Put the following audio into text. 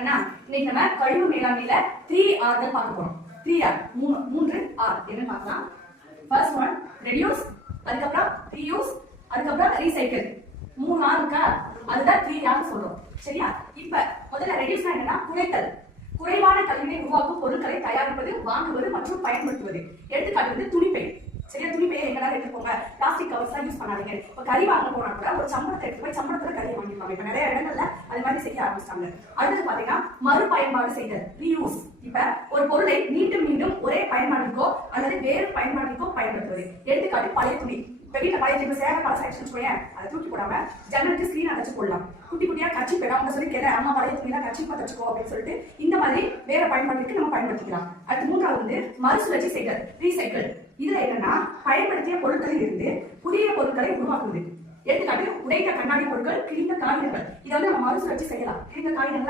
அண்ணா இன்னைக்கு நம்ம கழிவு மேலாண்மையில 3R தான் பார்க்க போறோம். 3R மூன்று R என்னன்னு பார்க்கலாம். ஃபர்ஸ்ட் ஒன் ரெடியூஸ், அதுக்கப்புறம் ரீயூஸ், அதுக்கப்புறம் ரீசைக்கிள். 3R இருக்கா, அதுதான் 3R சொல்றோம். சரியா? இப்ப முதல்ல ரெடியூஸ்னா என்னன்னா குறைத்தல். குறைவான கழிவினை உருவாக்கும் பொருட்களை தயாரிப்பது, வாங்குவது மற்றும் பயன்படுத்துவது. எடுத்துக்காட்டு வந்து துணிப்பை. சரியா? துணிப்பையை எங்களால எடுத்துக்கோங்க, பிளாஸ்டிக் கவர்ஸ் தான் யூஸ் பண்ணாதீங்க. இப்ப கறி வாங்க போனா கூட ஒரு சம்பளத்தை எடுத்து போய் சம்பளத்துல கறியை வாங்கிப்பாங்க. இப்ப நிறைய இடங்கள்ல அது மாதிரி செய்ய ஆரம்பிச்சிட்டாங்க. அடுத்து பாத்தீங்கன்னா மறுபயன்பாடு செய்தல், ரீயூஸ். இப்ப ஒரு பொருளை மீண்டும் மீண்டும் ஒரே பயன்பாட்டிற்கோ அல்லது வேறு பயன்பாட்டிற்கோ பயன்படுத்துவது. எடுத்துக்காட்டு பழைய துணி. இப்ப வீட்டுல பழைய துணி சேர பழச ஆக்ஷன் சொல்ல அதை தூக்கி போடாம ஜன்னலுக்கு ஸ்கிரீன் அடைச்சு போடலாம். குட்டி குட்டியா கட்சி போயிடும். அவங்க சொல்லி கேட்க அம்மா பழைய துணிலாம் கட்சிப்பா தச்சுக்கோ அப்படின்னு சொல்லிட்டு இந்த மாதிரி வேற பயன்பாட்டுக்கு நம்ம பயன்படுத்திக்கலாம். அடுத்து மூன்றாவது வந்து மறுசுழற்சி செய்தல், ரீசைக்கிள். இதுல என்னன்னா பயன்படுத்திய பொருட்களில் இருந்து புதிய பொருட்களை உருவாக்குவது. எடுத்துக்காட்டு உடைத்த கண்ணாடி பொருட்கள், கிழிந்த காகிதங்கள். இதை வந்து நம்ம மறுசுழற்சி செய்யலாம். கிழிந்த காகிதங்கள்